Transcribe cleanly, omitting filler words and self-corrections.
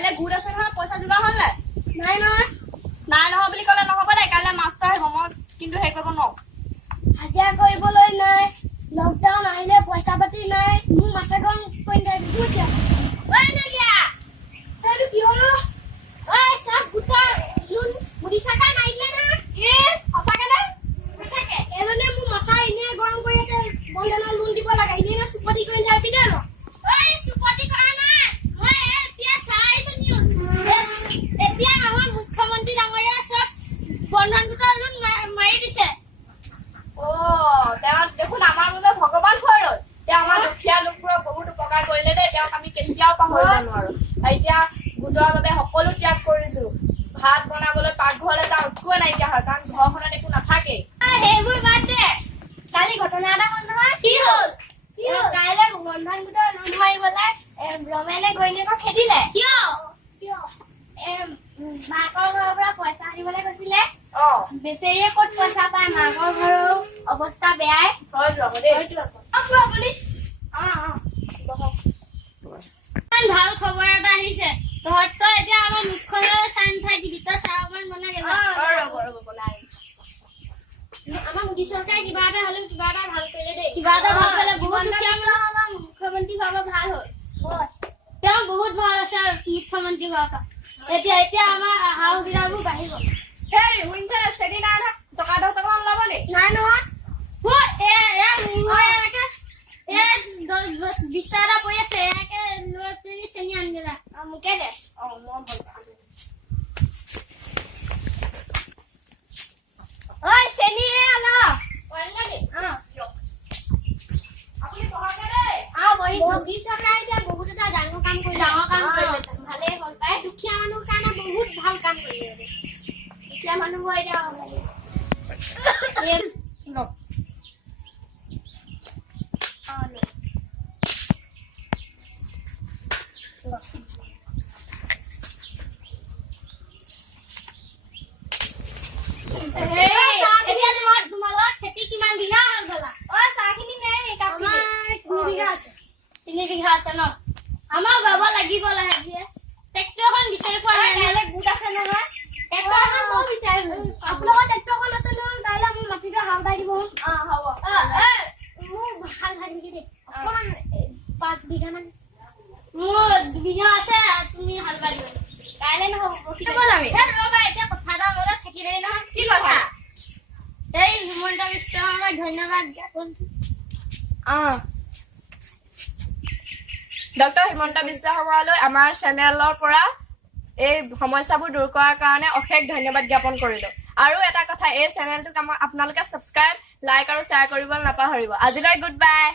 কাইলে গুড আছে নহয় পইচা যোগাৰ হ'ল নাই নাই নহয় বুলি ক'লে নহ'ব দে কাইলে মাষ্টৰ আহিব মই কিন্তু হেৰি কৰিব নোৱাৰো হাজিৰা কৰিবলৈ নাই লকডাউন আহিলে পইচা পাতি নাই মোৰ মাথা গৰম কৰি দে বুজিছা ঐ নগিয়া এইটো কি হ'ল ঐ সব গুটা লোন মুদি চাকাই মাৰিলে না সঁচাকে নে সঁচাকে এজনে মোৰ মাথা এনে গৰম কৰি আছে বন্ধনৰ লোন দিব লাগে এনে না সুপতি কৰি যাবি দে ন ঐ সুপতি কৰা নাই মই এতিয়া চাইছো নিউজ এতিয়া আমাৰ মুখ্যমন্ত্ৰী ডাঙৰীয়া সব বন্ধন গোটৰ লোন মাৰি দিছে তেওঁ দেখোন আমাৰ বাবে ভগৱান হৈ ৰ'ল তেওঁ আমাৰ দুখীয়া লোকবোৰক বহুত উপকাৰ কৰিলে দেই তেওঁক আমি কেতিয়াও পাহৰিব নোৱাৰো এতিয়া গোটৰ বাবে সকলো ত্যাগ কৰিলো ভাত বনাবলৈ পাকঘৰলৈ যাওঁ একোৱে নাইকিয়া হয় কাৰণ ঘৰখনত একো নাথাকেই সেইবোৰ বাদ দে কালি ঘটনা এটা হ'ল নহয় কি হ'ল কাইলে বন্ধন গোটৰ লোন মাৰিবলৈ ৰমেনে ঘৈণীয়েকক খেদিলে কিয় মাকৰ ঘৰৰ পৰা পইচা আনিবলৈ কৈছিলে অ বেচেৰিয়ে ক'ত পইচা পায় মাকৰ ঘৰৰ অৱস্থা বেয়াই হয় ৰব দেই আপুনি ইমান ভাল খবৰ এটা আহিছে তহঁতৰ এতিয়া আমাৰ মুখখনলৈ চাই নাথাকিবি তই চাহ অকমান বনাই গেলা ৰ'ব বনাই আমাৰ মোদী চৰকাৰে কিবা এটা হ'লেও কিবা এটা ভাল কৰিলে দেই কিবা এটা ভাল কৰিলে বহুত দুখীয়া মুখ্যমন্ত্ৰী হোৱাৰ পৰা ভাল হ'ল তেওঁ বহুত ভাল আছে মুখ্যমন্ত্ৰী হোৱাৰ পৰা এতিয়া আমাৰ সা সুবিধাবোৰ বাঢ়িব হেৰি শুনিছে চেনি নাই টকা 10 টকামান ল'ব নি নাই নহয় বিশ টকা এটা পৰি আছে ইয়াকে লৈ পেলি চেনি আনিলা মোকে দে মই ভাল পাওঁ ঐ চেনি আন মোদী চৰকাৰে এতিয়া বহুত এটা ডাঙৰ কাম কৰিলে ভালেই হ'ল পাই দুখীয়া মানুহৰ কাৰণে বহুত ভাল কাম কৰিলে দুখীয়া মানুহবোৰ এতিয়া তোমালোকৰ খেতি কিমান বিঘা হ'ল ভলা চাহখিনি নাই 3 বিঘা আছে ন আমাৰ বাবা লাগিব লাহে ধীৰে ট্ৰেক্টৰখন বিচাৰি পোৱা নাই কাইলৈ গোট আছে নহয় ট্ৰেক্টৰখন মই বিচাৰিম আপোনালোকৰ ট্ৰেক্টৰখন আছে নহয় কাইলৈ মোৰ মাটিটো হাল বাই দিব হ'ব মোৰ ভাল ভাল নেকি দেই অকণমান 5 বিঘামান মোৰ 2 বিঘা আছে তুমি হাল বাই দিবা কাইলৈ নহ'ব ৰ'বা এতিয়া কথা এটা মনত থাকি দেই নহয় কি কথা এই হিমন্ত বিশ্ব শৰ্মাক ধন্যবাদ জ্ঞাপন ডক্টৰ হিমন্ত বিশ্ব শৰ্মালৈ আমাৰ চেনেলৰ পৰা এই সমস্যাবোৰ দূৰ কৰাৰ কাৰণে অশেষ ধন্যবাদ জ্ঞাপন কৰিলো আৰু এটা কথা এই চেনেলটোক আপোনালোকে সাবস্ক্ৰাইব লাইক আৰু শ্বেয়াৰ কৰিবলৈ নাপাহৰিব আজিলৈ গুড বাই